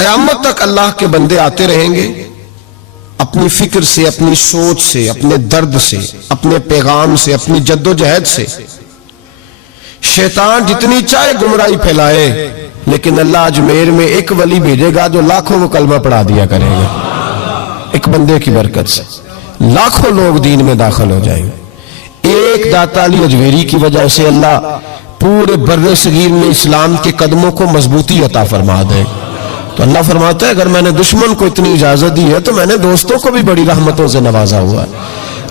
قیامت تک اللہ کے بندے آتے رہیں گے اپنی فکر سے، اپنی سوچ سے، اپنے درد سے، اپنے پیغام سے، اپنی جد و جہد سے۔ شیطان جتنی چاہے گمراہی پھیلائے، لیکن اللہ اجمیر میں ایک ولی بھیجے گا جو لاکھوں کو کلمہ پڑھا دیا کرے گا۔ ایک بندے کی برکت سے لاکھوں لوگ دین میں داخل ہو جائیں گے۔ ایک داتا علی اجمیری کی وجہ سے اللہ پورے بر صغیر میں اسلام کے قدموں کو مضبوطی عطا فرما دے۔ تو اللہ فرماتا ہے اگر میں نے دشمن کو اتنی اجازت دی ہے تو میں نے دوستوں کو بھی بڑی رحمتوں سے نوازا ہوا ہے۔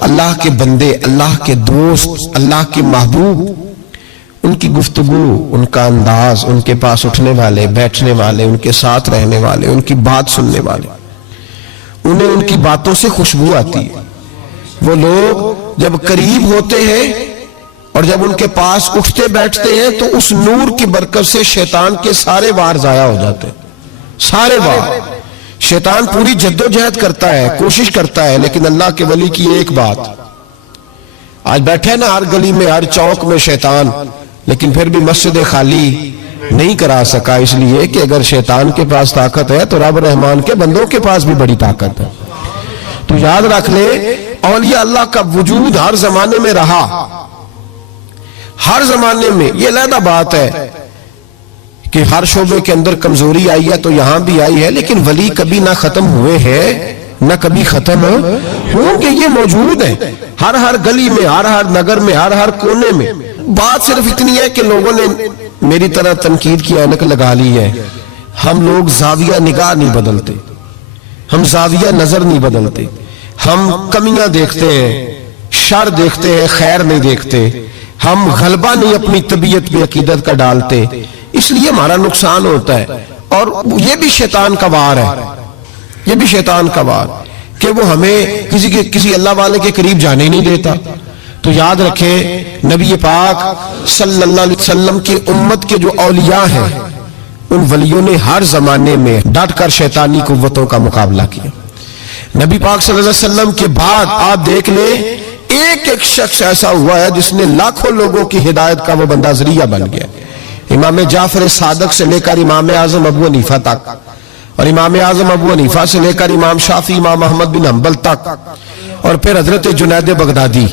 اللہ کے بندے، اللہ کے دوست، اللہ کے محبوب، ان کی گفتگو، ان کا انداز، ان کے پاس اٹھنے والے، بیٹھنے والے، ان کے ساتھ رہنے والے، ان کی بات سننے والے، انہیں ان کی باتوں سے خوشبو آتی ہے۔ وہ لوگ جب قریب ہوتے ہیں اور جب ان کے پاس اٹھتے بیٹھتے ہیں تو اس نور کی برکت سے شیطان کے سارے وار ضائع ہو جاتے ہیں، سارے وار۔ شیطان پوری جد و جہد کرتا ہے، کوشش کرتا ہے، لیکن اللہ کے ولی کی ایک بات، آج بیٹھے نا ہر گلی میں، ہر چوک میں شیطان، لیکن پھر بھی مسجد خالی نہیں کرا سکا، اس لیے کہ اگر شیطان کے پاس طاقت ہے تو رب رحمان کے بندوں کے پاس بھی بڑی طاقت ہے۔ تو یاد رکھ لے، اولیاء اللہ کا وجود ہر زمانے میں رہا، ہر زمانے میں۔ یہ علیحدہ بات ہے کہ ہر شعبے کے اندر کمزوری آئی ہے تو یہاں بھی آئی ہے، لیکن ولی کبھی نہ ختم ہوئے ہیں نہ کبھی ختم ہوں گے، یہ موجود ہے ہر گلی میں، ہر نگر میں، ہر کونے میں۔ بات صرف اتنی ہے کہ لوگوں نے میری طرح تنقید کی اینک لگا لی ہے۔ ہم لوگ زاویہ نگاہ نہیں بدلتے، ہم زاویہ نظر نہیں بدلتے، ہم کمیاں دیکھتے ہیں، شر دیکھتے ہیں، خیر نہیں دیکھتے، ہم غلبہ نہیں اپنی طبیعت میں عقیدت کا ڈالتے، اس لیے ہمارا نقصان ہوتا ہے۔ اور یہ بھی شیطان کا وار ہے، یہ بھی شیطان کا وار کہ وہ ہمیں کسی اللہ والے کے قریب جانے نہیں دیتا۔ تو یاد رکھیں نبی پاک صلی اللہ علیہ وسلم کی امت کے جو اولیاء ہیں، ان ولیوں نے ہر زمانے میں ڈٹ کر شیطانی قوتوں کا مقابلہ کیا۔ نبی پاک صلی اللہ علیہ وسلم کے بعد آپ دیکھ لیں ایک شخص ایسا ہوا ہے جس نے لاکھوں لوگوں کی ہدایت کا وہ بندہ ذریعہ بن گیا۔ امام جعفر صادق سے لے کر امام اعظم ابو حنیفہ تک، اور امام اعظم ابو حنیفہ سے لے کر امام شافعی، امام احمد بن حنبل تک، اور پھر حضرت جنید بغدادی،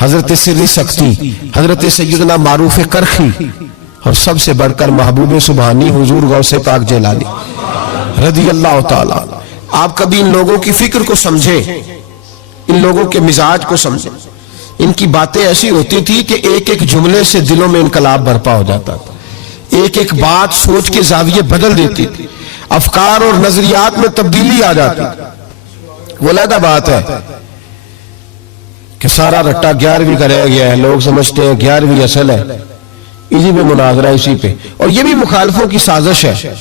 حضرت سری سختی، حضرت سیدنا معروف کرخی، اور سب سے بڑھ کر محبوب سبحانی حضور غوث پاک جیلانی رضی اللہ تعالیٰ۔ آپ کبھی ان لوگوں کی فکر کو سمجھیں، ان لوگوں کے مزاج کو سمجھیں۔ ان کی باتیں ایسی ہوتی تھی کہ ایک ایک جملے سے دلوں میں انقلاب برپا ہو جاتا تھا، ایک ایک بات سوچ کے زاویے بدل دیتی تھی، افکار اور نظریات میں تبدیلی آ جاتی تھی۔ وہ علیحدہ بات ہے کہ سارا رٹا 11ویں کا رہ گیا ہے، لوگ سمجھتے ہیں 11ویں اصل ہے، اسی پہ مناظرہ، اسی پہ۔ اور یہ بھی مخالفوں کی سازش ہے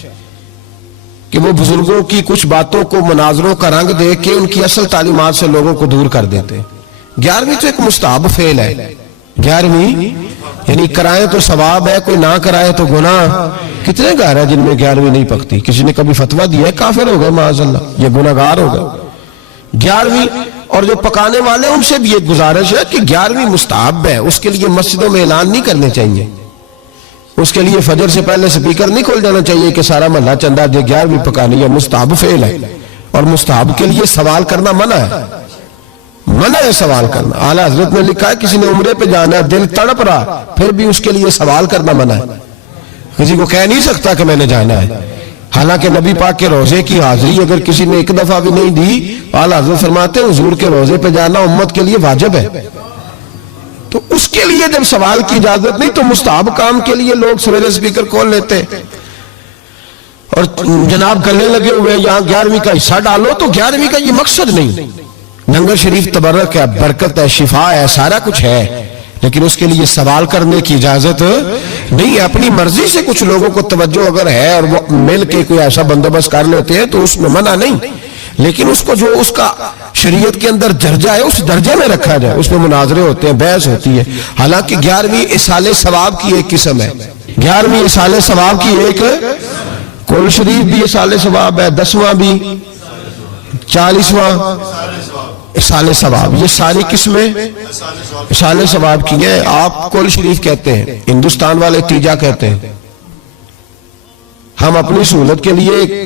کہ وہ بزرگوں کی کچھ باتوں کو مناظروں کا رنگ دے کے ان کی اصل تعلیمات سے لوگوں کو دور کر دیتے۔ 11ویں تو ایک مستحب فعل ہے، 11ویں یعنی کرائیں تو ثواب ہے، کوئی نہ کرائے تو گناہ۔ کتنے گھر ہیں جن میں 11ویں نہیں پکتی؟ کسی نے کبھی فتویٰ دیا ہے کافر ہو گئے معاذ اللہ، یہ گناہگار ہو گئے۔ 11ویں اور جو پکانے والے ان سے بھی ایک گزارش ہے کہ 11ویں مستحب ہے، اس کے لیے مسجدوں میں اعلان نہیں کرنے چاہیے، اس کے لیے فجر سے پہلے سپیکر نہیں کھول جانا چاہیے کہ سارا محلہ چندہ دے 11ویں پکانی، یہ مستحب فعل ہے، اور مستحب کے لیے سوال کرنا منع ہے، منع ہے سوال کرنا۔ اعلیٰ حضرت نے لکھا ہے کسی نے عمرے پہ جانا ہے، دل تڑپ رہا، پھر بھی اس کے لیے سوال کرنا منع ہے، کسی کو کہہ نہیں سکتا کہ میں نے جانا ہے۔ حالانکہ نبی پاک کے روزے کی حاضری اگر کسی نے ایک دفعہ بھی نہیں دی، اعلیٰ حضرت فرماتے ہیں حضور کے روزے پہ جانا امت کے لیے واجب ہے، تو اس کے لیے جب سوال کی اجازت نہیں تو مستحب کام کے لیے لوگ سویرے سپیکر کھول لیتے اور جناب گلے لگے ہوئے یہاں 11ویں کا حصہ ڈالو، تو 11ویں کا یہ مقصد نہیں۔ لنگر شریف تبرک ہے، برکت ہے، شفا ہے، سارا کچھ ہے، لیکن اس کے لیے سوال کرنے کی اجازت نہیں ہے۔ اپنی مرضی سے کچھ لوگوں کو توجہ اگر ہے اور وہ مل کے کوئی ایسا بندوبست کر لیتے ہیں تو اس میں منع نہیں، لیکن اس کو جو اس کا شریعت کے اندر درجہ ہے اس درجے میں رکھا جائے، اس میں مناظرے ہوتے ہیں، بحث ہوتی ہے۔ حالانکہ 11ویں اصال ثواب کی ایک قسم ہے، 11ویں اصال ثواب کی ایک، کل شریف بھی اصال ثواب ہے، 10واں بھی، 40واں اصال ثواب، یہ ساری قسمیں اصال ثواب کی ہیں۔ آپ کل شریف کہتے ہیں، ہندوستان والے تیجا کہتے ہیں، ہم اپنی سہولت کے لیے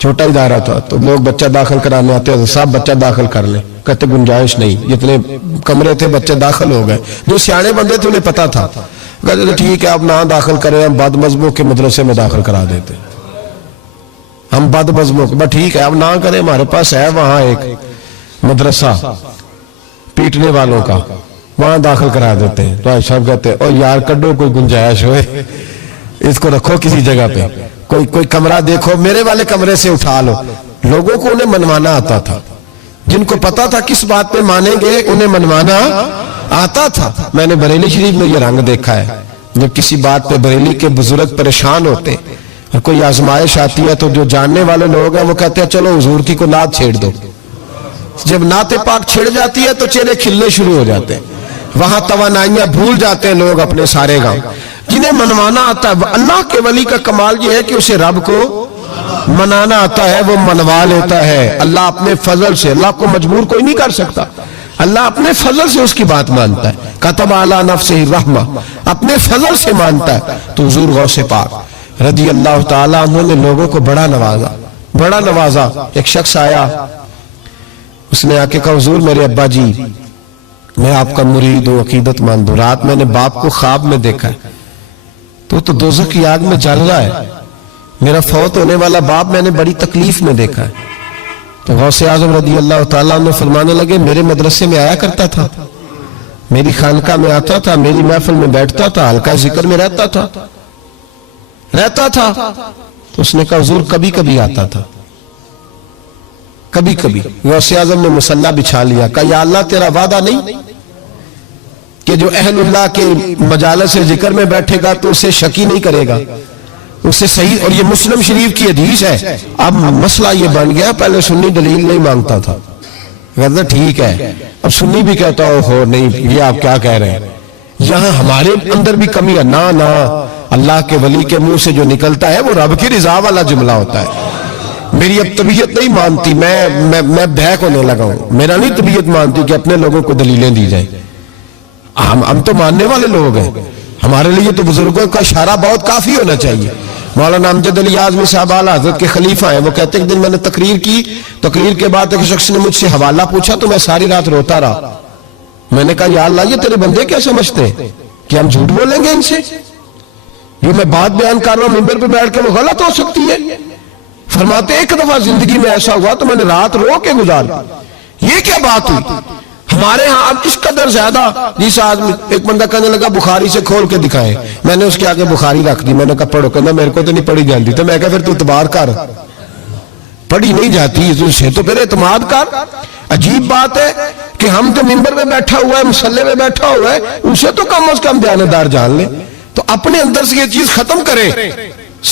چھوٹا ادارہ تھا تو لوگ بچہ داخل کرانے آتے ہیں، صاحب بچہ داخل کر لیں، کہتے گنجائش نہیں، جتنے کمرے تھے بچے داخل ہو گئے، جو سیانے بندے تھے انہیں پتا تھا، کہتے ٹھیک ہے آپ نہ داخل کریں، ہم بد مذہبوں کے مدرسے میں داخل کرا دیتے، ہم بد مذہبوں کے، بس ٹھیک ہے آپ نہ کریں، ہمارے پاس ہے وہاں ایک مدرسہ پیٹنے والوں کا، وہاں داخل کرا دیتے ہیں۔ تو صاحب کہتے ہیں او یار کڈو کوئی گنجائش ہوئے، اس کو رکھو کسی جگہ پہ، کوئی کمرہ دیکھو، میرے والے کمرے سے اٹھا لو۔ لوگوں کو انہیں منوانا آتا تھا، جن کو پتا تھا کس بات پہ مانیں گے انہیں منوانا آتا تھا۔ میں نے بریلی شریف میں یہ رنگ دیکھا ہے، جب کسی بات پہ بریلی کے بزرگ پریشان ہوتے ہیں اور کوئی آزمائش آتی ہے تو جو جاننے والے لوگ ہیں وہ کہتے ہیں چلو حضور کی کو نعت چھیڑ دو۔ جب نعت پاک چھڑ جاتی ہے تو چہرے کھلنے شروع ہو جاتے ہیں، وہاں توانائیاں بھول جاتے ہیں لوگ اپنے سارے گاؤں۔ جنہیں منوانا آتا ہے، اللہ کے ولی کا کمال یہ ہے کہ اسے رب کو منانا آتا ہے، وہ منوا لیتا ہے۔ اللہ اپنے فضل سے، اللہ کو مجبور کوئی نہیں کر سکتا، اللہ اپنے فضل سے اس کی بات مانتا ہے۔ کتب علی نفسہ الرحمہ، اپنے فضل سے مانتا ہے۔ تو حضور غوث پاک رضی اللہ تعالیٰ عنہ نے لوگوں کو بڑا نوازا۔ ایک شخص آیا، اس نے آ کے کہا حضور میرے ابا جی میں آپ کا مرید ہوں، عقیدت مند ہوں، رات میں نے باپ کو خواب میں دیکھا ہے تو دوزخ کی آگ میں جل رہا ہے، میرا فوت ہونے والا باپ میں نے بڑی تکلیف میں دیکھا ہے۔ تو غوث اعظم رضی اللہ تعالیٰ عنہ فرمانے لگے میرے مدرسے میں آیا کرتا تھا، میری خانقاہ میں آتا تھا، میری محفل میں بیٹھتا تھا، حلقہ ذکر میں رہتا تھا۔ تو اس نے کہا حضور کبھی کبھی آتا تھا، کبھی کبھی۔ غوث اعظم نے مصلی بچھا لیا، کہا یا اللہ تیرا وعدہ نہیں کہ جو اہل اللہ کے مجالس ذکر میں بیٹھے گا تو اسے شکی نہیں کرے گا، اسے صحیح۔ اور یہ مسلم شریف کی حدیث ہے۔ اب مسئلہ یہ بن گیا، پہلے سنی دلیل نہیں مانگتا تھا، کہتا ٹھیک ہے، اب سنی بھی کہتا ہو نہیں یہ آپ کیا کہہ رہے ہیں، یہاں ہمارے اندر بھی کمی ہے۔ نہ اللہ کے ولی کے منہ سے جو نکلتا ہے وہ رب کی رضا والا جملہ ہوتا ہے۔ میری اب طبیعت نہیں مانتی، میں بہک ہونے لگا ہوں، میرا نہیں طبیعت مانتی کہ اپنے لوگوں کو دلیلیں دی جائیں۔ ہم تو ماننے والے لوگ ہیں، ہمارے لیے تو بزرگوں کا اشارہ بہت کافی ہونا چاہیے۔ مولانا امجد علی اعظمی صاحب اعلیٰ حضرت کے خلیفہ ہیں، وہ کہتے ہیں ایک دن میں نے تقریر کی، تقریر کے بعد ایک شخص نے مجھ سے حوالہ پوچھا تو میں ساری رات روتا رہا۔ میں نے کہا یا اللہ یہ تیرے بندے کیا سمجھتے ہیں کہ ہم جھوٹ بولیں گے ان سے؟ یہ میں بات بیان کر رہا ہوں ممبر پہ بیٹھ کے، وہ غلط ہو سکتی ہے۔ فرماتے ایک دفعہ زندگی میں ایسا ہوا تو میں نے رات رو کے گزار، یہ کیا بات ہوئی؟ ہمارے ہاں اب اس قدر زیادہ، جس آدمی ایک بندہ کہنے لگا بخاری سے کھول کے دکھائے، میں نے اس کے آگے بخاری رکھ دی، میں نے کہا پڑھو، کہنا میرے کو تو نہیں پڑھی جاتی، تو میں کہا پھر تو اعتبار کر، پڑھی نہیں جاتی اسے تو پھر اعتماد کر۔ عجیب بات ہے کہ ہم جو ممبر میں بیٹھا ہوا ہے، مصلی میں بیٹھا ہوا ہے، اسے تو کم از کم دیانتدار جان لیں، تو اپنے اندر سے یہ چیز ختم کرے۔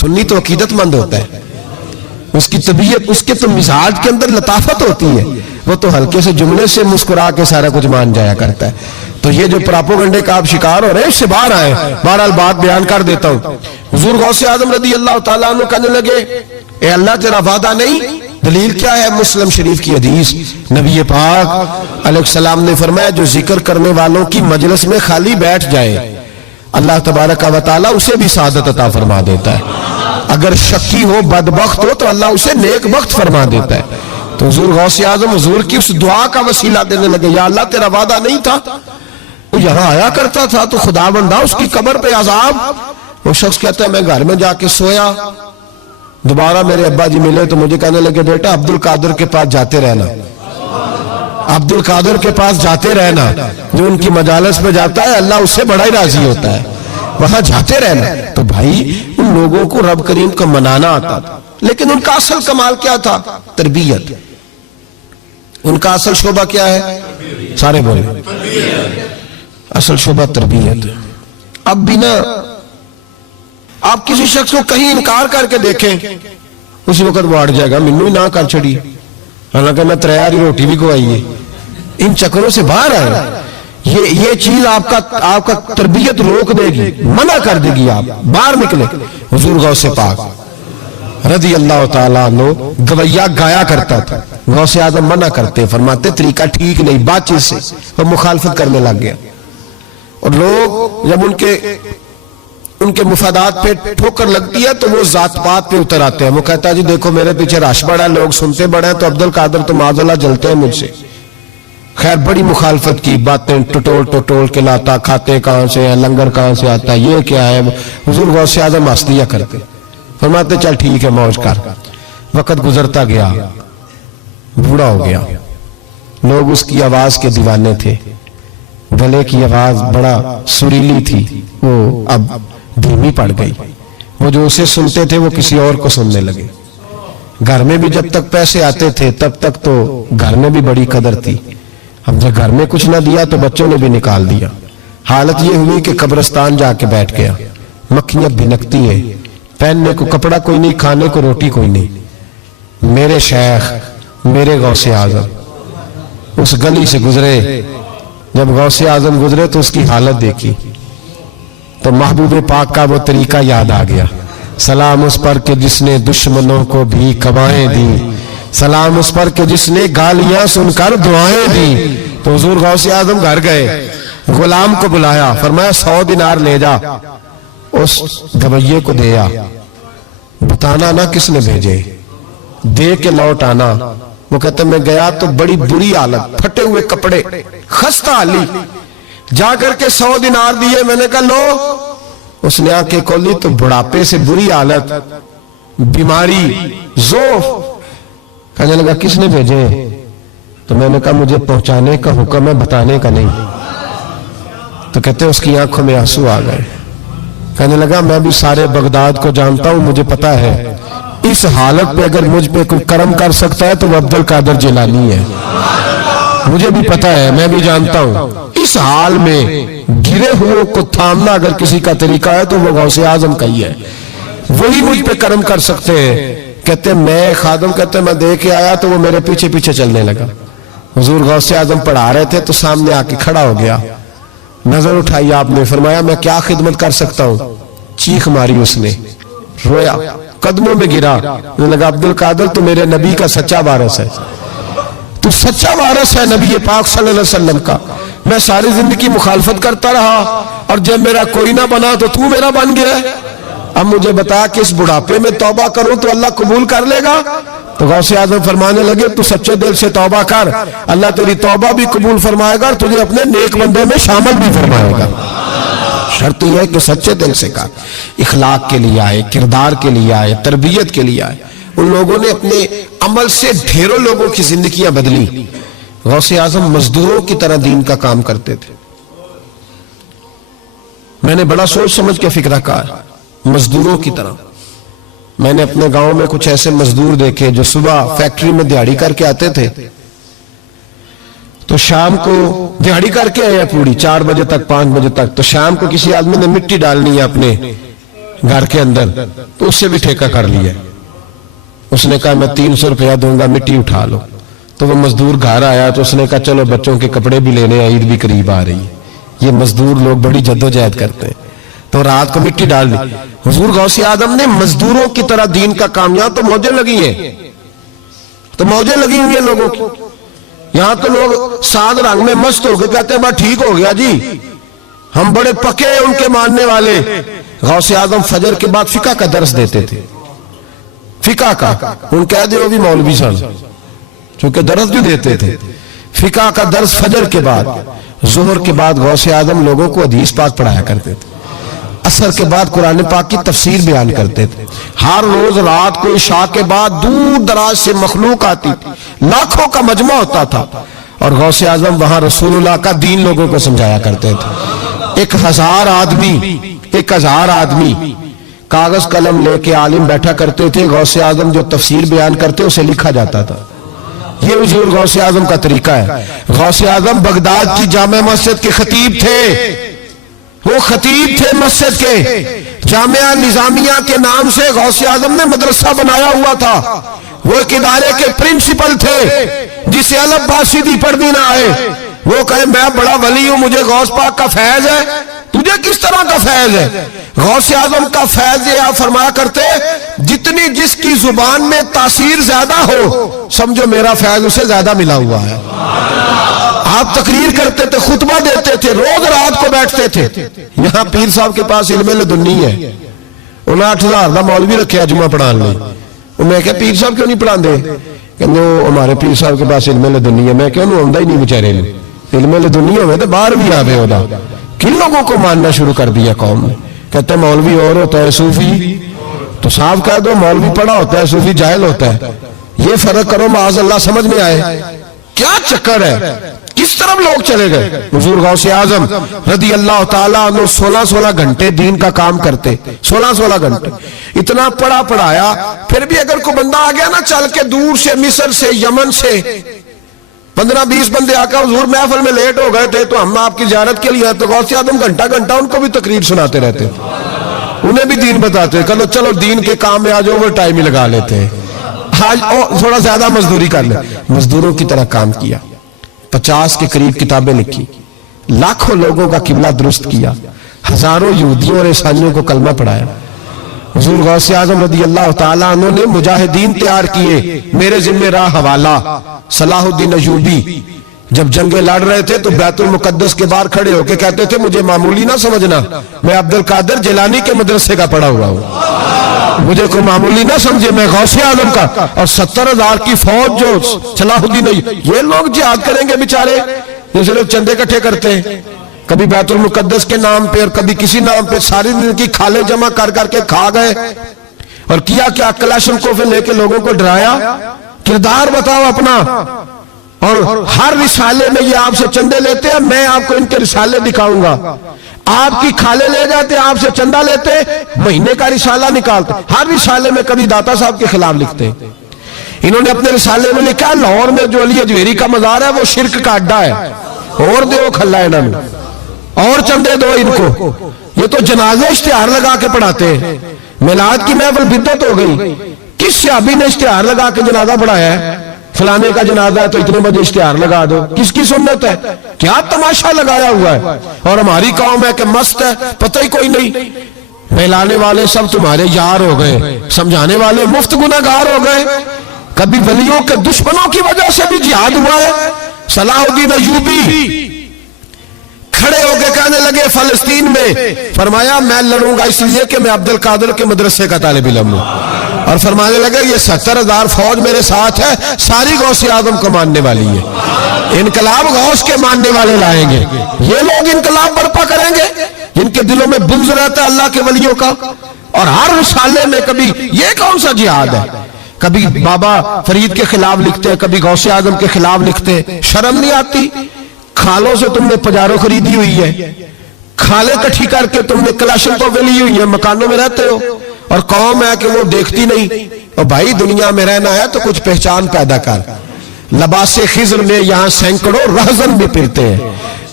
سنی تو عقیدت مند ہوتا ہے، اس کی طبیعت، اس کے تو مزاج کے اندر لطافت ہوتی ہے، وہ تو ہلکے سے جملے سے مسکرا کے سارا کچھ مان جایا کرتا ہے۔ تو یہ جو پراپوگنڈے کا آپ شکار ہو رہے ہیں اس سے باہر آئے۔ بہرحال بات بیان کر دیتا ہوں۔ حضور غوث اعظم رضی اللہ تعالیٰ عنہ کہنے لگے اے اللہ تیرا وعدہ نہیں؟ دلیل کیا ہے؟ مسلم شریف کی حدیث، نبی پاک علیہ السلام نے فرمایا جو ذکر کرنے والوں کی مجلس میں خالی بیٹھ جائے اللہ تبارک و تعالیٰ اسے بھی سعادت عطا فرما دیتا ہے، اگر شکی ہو بدبخت ہو تو اللہ اسے نیک بخت فرما دیتا ہے۔ تو حضور غوث اعظم حضور کی اس دعا کا وسیلہ دینے لگے، یا اللہ تیرا وعدہ نہیں تھا؟ وہ یہاں آیا کرتا تھا تو خدا بندہ اس کی قبر پہ عذاب۔ وہ شخص کہتا ہے میں گھر میں جا کے سویا، دوبارہ میرے ابا جی ملے تو مجھے کہنے لگے بیٹا عبد القادر کے پاس جاتے رہنا، عبد القادر کے پاس جاتے رہنا، جو ان کی مجالس میں جاتا ہے اللہ اس سے بڑا ہی راضی ہوتا ہے، وہاں جاتے رہنا۔ تو بھائی ان لوگوں کو رب کریم کا منانا آتا تھا، لیکن ان کا اصل کمال کیا تھا؟ تربیت۔ ان کا اصل شعبہ کیا ہے؟ سارے بولے، اصل شعبہ تربیت۔ اب بھی نا آپ کسی شخص کو کہیں انکار کر کے دیکھیں اسی وقت وہ اڑ جائے گا، منو ہی نہ کر چھڑی، حالانکہ میں تریاری روٹی بھی کھوائی ہے۔ ان چکروں سے باہر آئے، یہ چیز آپ کا تربیت روک دے گی، منع کر دے گی، آپ باہر نکلے۔ حضور غوث پاک رضی اللہ تعالیٰ عنہ گویا گایا کرتا تھا، غوث اعظم منع کرتے، فرماتے طریقہ ٹھیک نہیں، بات چیز سے وہ مخالفت کرنے لگ گیا۔ اور لوگ جب ان کے مفادات پہ ٹھوکر لگتی ہے تو وہ ذات پات پہ اتر آتے ہیں. وہ کہتا ہے جی دیکھو میرے پیچھے رش بڑا ہے, لوگ سنتے بڑے ہیں, تو عبد القادر تو معاذ اللہ جلتے ہیں مجھ سے. خیر بڑی مخالفت کی, باتیں ٹٹول کے لاتا, کھاتے کہاں سے ہیں, لنگر کہاں سے آتا ہے, یہ کیا ہے. حضور غوث اعظم ہنس دیا کرتے, فرماتے چل ٹھیک ہے موج کر. وقت گزرتا گیا, بوڑھا ہو گیا, لوگ اس کی آواز کے دیوانے تھے. گلے کی آواز بڑا سریلی تھی, وہ اب دھیمی پڑ گئی. وہ جو اسے سنتے تھے وہ کسی اور کو سننے لگے. گھر میں بھی جب تک پیسے آتے تھے تب تک تو گھر میں بھی بڑی قدر تھی. اب جب گھر میں کچھ نہ دیا تو بچوں نے بھی نکال دیا. حالت یہ ہوئی کہ قبرستان جا کے بیٹھ گیا. مکھیاں بھنکتی ہیں, پہننے کو کپڑا کوئی نہیں, کھانے کو روٹی کوئی نہیں. میرے شیخ, میرے غوث اعظم اس گلی سے گزرے. جب غوث اعظم گزرے تو اس کی حالت دیکھی تو محبوب پاک کا وہ طریقہ یاد آ گیا. سلام اس پر کہ جس نے دشمنوں کو بھی کوائیں دی, سلام اس پر کہ جس نے گالیاں سن کر دعائیں دی. تو حضور غوث اعظم گھر گئے, غلام کو بلایا, فرمایا 100 دینار لے جا, اس گویے کو دیا, بتانا نہ کس نے بھیجے, دے کے لوٹ آنا. وہ کہتے میں گیا تو بڑی بری حالت, پھٹے ہوئے کپڑے, خستہ حالی. جا کر کے 100 دینار دیے, میں نے کہا لو. اس نے آنکھیں کھولی تو بڑھاپے سے بری حالت, بیماری, ضعف. کہنے لگا کس نے بھیجے؟ تو میں نے کہا مجھے پہنچانے کا حکم ہے, بتانے کا نہیں. تو کہتے اس کی آنکھوں میں آنسو آ گئے. کہنے لگا میں بھی سارے بغداد کو جانتا ہوں, مجھے پتا ہے اس حالت پہ اگر مجھ پہ کوئی کرم کر سکتا ہے تو وہ عبد القادر جیلانی ہے. مجھے بھی پتا ہے, میں بھی جانتا ہوں اس حال میں گرے ہوئے کو تھامنا اگر کسی کا طریقہ ہے تو وہ غوث اعظم کا ہی ہے, وہی مجھ پہ کرم کر سکتے ہیں. کہتے میں خادم, کہتے میں دے کے آیا تو وہ میرے پیچھے پیچھے چلنے لگا. حضور غوث اعظم پڑھا رہے تھے تو سامنے آ کے کھڑا ہو گیا, نظر اٹھائی آپ نے, فرمایا میں کیا خدمت کر سکتا ہوں. چیخ ماری اس نے, رویا, قدموں میں گرا. لگا عبد القادر تو میرے نبی کا سچا وارث ہے, تو سچا وارث ہے نبی پاک صلی اللہ علیہ وسلم کا. میں ساری زندگی مخالفت کرتا رہا اور جب میرا کوئی نہ بنا تو میرا بن گیا. اب مجھے بتا کہ اس بڑھاپے میں توبہ کروں تو اللہ قبول کر لے گا؟ تو غوث اعظم فرمانے لگے تو سچے دل سے توبہ کر, اللہ تیری توبہ بھی قبول فرمائے گا اور تجھے اپنے نیک بندے میں شامل بھی فرمائے گا. شرط یہ ہے کہ سچے دل سے کر, اخلاق کے لیے آئے, کردار کے لیے آئے, تربیت کے لیے آئے. ان لوگوں نے اپنے عمل سے ڈھیروں لوگوں کی زندگیاں بدلی. غوث اعظم مزدوروں کی طرح دین کا کام کرتے تھے. میں نے بڑا سوچ سمجھ کے فکرہ کہا, مزدوروں کی طرح. میں نے اپنے گاؤں میں کچھ ایسے مزدور دیکھے جو صبح فیکٹری میں دیہڑی کر کے آتے تھے تو شام کو دیہڑی کر کے آئے پوری 4 بجے تک 5 بجے تک, تو شام کو کسی آدمی نے مٹی ڈالنی ہے اپنے گھر کے اندر تو اس سے بھی ٹھیکہ کر لیا. اس نے کہا میں 300 روپیہ دوں گا, مٹی اٹھا لو. تو وہ مزدور گھر آیا تو اس نے کہا چلو بچوں کے کپڑے بھی لینے, عید بھی قریب آ رہی ہے. یہ مزدور لوگ بڑی جدوجہد کرتے ہیں, تو رات کو مٹی ڈال دی. حضور غوث اعظم نے مزدوروں کی طرح دین کا کام, یہاں تو موجیں لگی ہیں, تو موجیں لگی ہوئی ہیں لوگوں کی. یہاں تو لوگ ساد رنگ میں مست ہو کے کہتے ہیں بس ٹھیک ہو گیا جی, ہم بڑے پکے ہیں ان کے ماننے والے. غوث اعظم فجر کے بعد فقہ کا درس دیتے تھے, فقہ کا. ان کہہ دے وہ بھی مولوی سن, چونکہ درس بھی دیتے تھے. فقہ کا درس فجر کے بعد, ظہر کے بعد غوث اعظم لوگوں کو حدیث پاک پڑھایا کرتے تھے. عصر کے بعد قرآن پاک کی تفسیر بیان کرتے تھے. ہر روز رات کو عشاء کے بعد دور دراز سے مخلوق آتی تھی, لاکھوں کا مجمع ہوتا تھا, اور غوث اعظم وہاں رسول اللہ کا دین لوگوں کو سمجھایا کرتے تھے. 1000 آدمی کاغذ قلم لے کے عالم بیٹھا کرتے تھے. غوث اعظم جو تفسیر بیان کرتے اسے لکھا جاتا تھا. یہ حضور غوث اعظم کا طریقہ ہے. غوث اعظم بغداد کی جامع مسجد کے خطیب تھے, وہ خطیب تھے مسجد کے. جامعہ نظامیہ کے نام سے غوث اعظم نے مدرسہ بنایا ہوا تھا. وہ ایک ادارے کے پرنسپل تھے, جسے الف با سیدھی پڑھنی نہ آئے. وہ کہے میں بڑا ولی ہوں, مجھے غوث پاک کا فیض ہے, تجھے کس طرح کا فیض ہے؟ غوث اعظم کا فیض یہ آپ فرمایا کرتے جتنی جس کی زبان میں تاثیر زیادہ ہو سمجھو میرا فیض اسے زیادہ ملا ہوا ہے. آپ تقریر کرتے تھے, خطبہ دیتے تھے, روز رات کو بیٹھتے تھے. یہاں پیر صاحب کے پاس علم لدنی ہے, انہیں 8,000 دا مولوی رکھے جمعہ پڑھان لے. میں کہا پیر صاحب کیوں نہیں پڑھان دے؟ کہ ہمارے پیر صاحب کے پاس علم لدنی ہے. میں کہا انہوں آندہ ہی نہیں بچارے نے, علم لدنی ہوئے تو باہر بھی آوے ہودا. کن لوگوں کو ماننا شروع کر دیا قوم نے؟ کہتے ہیں مولوی اور ہوتا ہے, صوفی تو صاحب کہہ دو مولوی پڑھا ہوتا ہے, صوفی جاہل ہوتا ہے. یہ فرق کرو معاذ اللہ سمجھ میں آئے. کیا چکر ہے, کس طرف لوگ چلے گئے؟ حضور غوث اعظم رضی اللہ تعالیٰ عنہ 16 گھنٹے دین کا کام کرتے, 16 گھنٹے اتنا پڑھا پڑھایا. پھر بھی اگر کوئی بندہ آ گیا نا چل کے دور سے, مصر سے, یمن سے 15-20 بندے آ کر حضور محفل میں لیٹ ہو گئے تھے تو ہم آپ کی زیارت کے لیے, تو غوث اعظم گھنٹہ ان کو بھی تقریر سناتے رہتے, انہیں بھی دین بتاتے. چلو دین کے کام میں آ جاؤ, وہ ٹائم ہی لگا لیتے ہیں. آج تھوڑا زیادہ مزدوری کر لیں. مزدوروں کی طرح کام کیا, 50 کے قریب کتابیں لکھی, لاکھوں لوگوں کا قبلہ درست کیا, ہزاروں یہودیوں اور عیسائیوں کو کلمہ پڑھایا. حضور غوث اعظم رضی اللہ تعالیٰ عنہ نے مجاہدین تیار کیے. میرے ذمہ راہ حوالہ صلاح الدین ایوبی جب جنگیں لڑ رہے تھے تو بیت المقدس کے باہر کھڑے ہو کے کہتے تھے مجھے معمولی نہ سمجھنا, میں عبد القادر جیلانی کے مدرسے کا پڑھا ہوا ہوں, مجھے کوئی معمولی نہ سمجھے, میں غوث اعظم کا. اور 70,000 کی فوج جو صلاح الدین, یہ لوگ جہاد کریں گے بیچارے, یہ صرف چندے کٹھے کرتے ہیں, کبھی بیت المقدس کے نام پہ اور کبھی کسی نام پہ ساری دن کی کھالیں جمع کر کے کھا گئے. اور کیا کلاشنکوف لے کے لوگوں کو ڈرایا. کردار بتاؤ اپنا. اور ہر رسالے میں یہ آپ سے چندے لیتے ہیں, میں آپ کو ان کے رسالے دکھاؤں گا. آپ کی کھالے لے جاتے, آپ سے چندہ لیتے, مہینے کا رسالہ نکالتے, ہر رسالے میں کبھی داتا صاحب کے خلاف لکھتے. انہوں نے اپنے رسالے میں لکھا لاہور میں جو علی اجویری کا مزار ہے وہ شرک کا اڈا ہے, اور دیو کھلا ہے انہوں نے, اور چندے دو ان کو. یہ تو جنازے اشتہار لگا کے پڑھاتے ہیں. میلاد کی محفل بدعت ہو گئی. کس صحابی نے اشتہار لگا کے جنازہ پڑھایا ہے؟ فلانے کا جنازہ ہے تو اتنے بجے اشتہار لگا دو. کس کی سنت ہے؟ کیا تماشا لگایا ہوا ہے. اور ہماری قوم ہے کہ مست ہے, پتہ ہی کوئی نہیں. پھیلانے والے سب تمہارے یار ہو گئے, سمجھانے والے مفت گناہگار ہو گئے. کبھی ولیوں کے دشمنوں کی وجہ سے بھی جہاد ہوا ہے. صلاح الدین ایوبی کھڑے ہو کے کہنے لگے فلسطین میں, فرمایا میں لڑوں گا اس لیے کہ میں عبد القادر کے مدرسے کا طالب علم ہوں. اور فرمانے لگے یہ 70,000 فوج میرے ساتھ ہے, ساری غوث اعظم کو ماننے والی ہے. انقلاب غوث کے ماننے والے لائیں گے. یہ لوگ انقلاب برپا کریں گے جن کے دلوں میں بغض رہتا ہے اللہ کے ولیوں کا. اور ہر رسالے میں کبھی یہ کون سا جہاد ہے, کبھی بابا فرید کے خلاف لکھتے ہیں, کبھی غوث اعظم کے خلاف لکھتے. شرم نہیں آتی؟ کھالوں سے تم نے پجاروں خریدی ہوئی ہے, کھالیں کٹھی کر کے تم نے کلاشنکوف لی ہوئی ہے, مکانوں میں رہتے ہو, اور قوم ہے کہ وہ دیکھتی نہیں. اور بھائی دنیا میں رہنا ہے تو کچھ پہچان پیدا کر. لباس خضر میں یہاں سینکڑوں رہزن بھی پھرتے ہیں.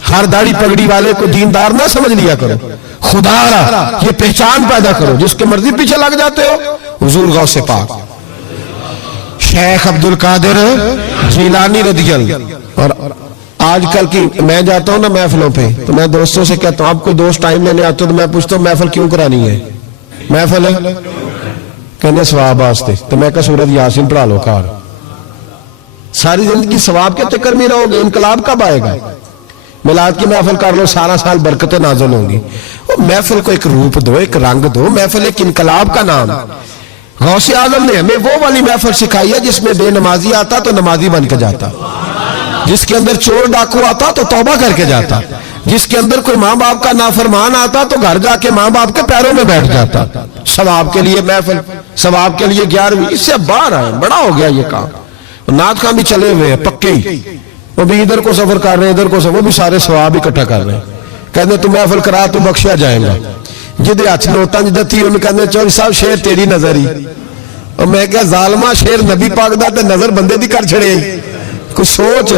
ہر داڑھی پگڑی والے کو دیندار نہ سمجھ لیا کرو, خدا را یہ پہچان پیدا کرو. جس کے مرضی پیچھے لگ جاتے ہو. حضور غوث پاک شیخ عبد القادر جیلانی رضی اللہ. اور آج کل کی میں جاتا ہوں نا محفلوں پہ تو میں دوستوں سے کہتا ہوں آپ کو دوست ٹائم لینے آتے تو میں پوچھتا ہوں محفل کیوں کرانی ہے؟ محفل ہے کہنے ثواب واسطے. تو میں کہا سورۃ یاسین پڑھا لو کار, ساری زندگی ثواب کے چکر میں رہو گے. انقلاب کب آئے گا؟ میلاد کی محفل کر لو, سارا سال برکتیں نازل ہوں گی. محفل کو ایک روپ دو, ایک رنگ دو. محفل ایک انقلاب کا نام. غوث اعظم نے ہمیں وہ والی محفل سکھائی ہے جس میں بے نمازی آتا تو نمازی بن کے جاتا, جس کے اندر چور ڈاکو آتا تو توبہ کر کے جاتا, جس کے اندر کوئی ماں باپ کا نافرمان آتا تو گھر جا کے ماں باپ کے پیروں میں بیٹھ جاتا. ثواب کے لیے محفل, ثواب کے لیے 11ویں. اس سے باہر آئے, بڑا ہو گیا یہ کام. نعت خواں بھی چلے ہوئے ہیں پکے ہی, وہ بھی ادھر کو سفر کر رہے ہیں, ادھر کو سفر, وہ بھی سارے ثواب اکٹھا کر رہے ہیں. کہتے تو محفل کرا تو بخشیا جائے گا. جدے ہاتھ نوٹاں جدہ تھی انہوں کہتے چوری صاحب شیر تیری نظر ہی. اور میں کہا ظالمہ شیر نبی پاک دا تے نظر بندے دی کر چھڑے, کچھ سوچ.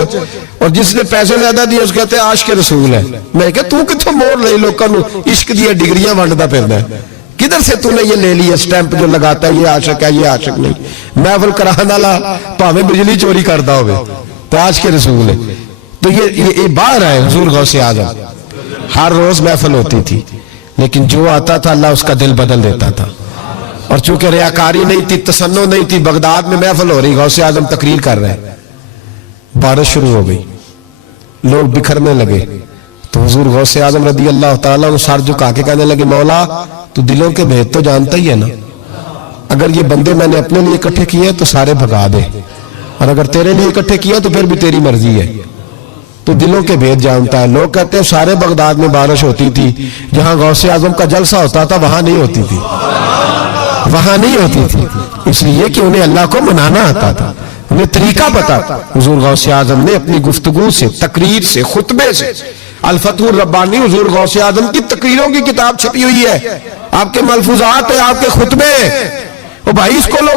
اور جس نے پیسے زیادہ دیے اس کہتے ہیں عاشق رسول ہے. میں کہا تو کتھوں مور لئی لوکاں نو عشق دی ڈگریاں ونڈدا پھردا ہے, کدھر سے تو نے یہ لے لی اسٹیمپ جو لگاتا ہے یہ عاشق ہے یہ عاشق نہیں. محفل کرانے والا بھاویں بجلی چوری کردا ہوے تو عاشق رسول ہے. تو یہ باہر ہے حضور غوث اعظم. ہر روز محفل ہوتی تھی لیکن جو آتا تھا اللہ اس کا دل بدل دیتا تھا. اور چونکہ ریاکاری نہیں تھی, تسنن نہیں تھی, بغداد میں محفل ہو رہی, غوث اعظم تقریر کر رہے, بارش شروع ہو گئی. لوگ بکھرنے لگے تو حضور غوث اعظم رضی اللہ تعالیٰ عنہ سر جھکا کے کہنے لگے مولا تو دلوں کے بھید تو جانتا ہی ہے نا، اگر یہ بندے میں نے اپنے لیے اکٹھے کیے تو سارے بھگا دے، اور اگر تیرے لیے اکٹھے کیا تو پھر بھی تیری مرضی ہے، تو دلوں کے بھید جانتا ہے۔ لوگ کہتے ہیں سارے بغداد میں بارش ہوتی تھی، جہاں غوث اعظم کا جلسہ ہوتا تھا وہاں نہیں ہوتی تھی، وہاں نہیں ہوتی تھی، اس لیے کہ انہیں اللہ کو منانا آتا تھا، انہیں طریقہ پتا تھا۔ حضور غوث اعظم نے اپنی گفتگو سے، تقریر سے، خطبے سے، الفتح الربانی حضور غوث اعظم کی تقریروں کی کتاب چھپی ہوئی ہے، آپ کے ملفوظات ہیں، آپ کے خطبے، وہ بھائی اس کو لوگ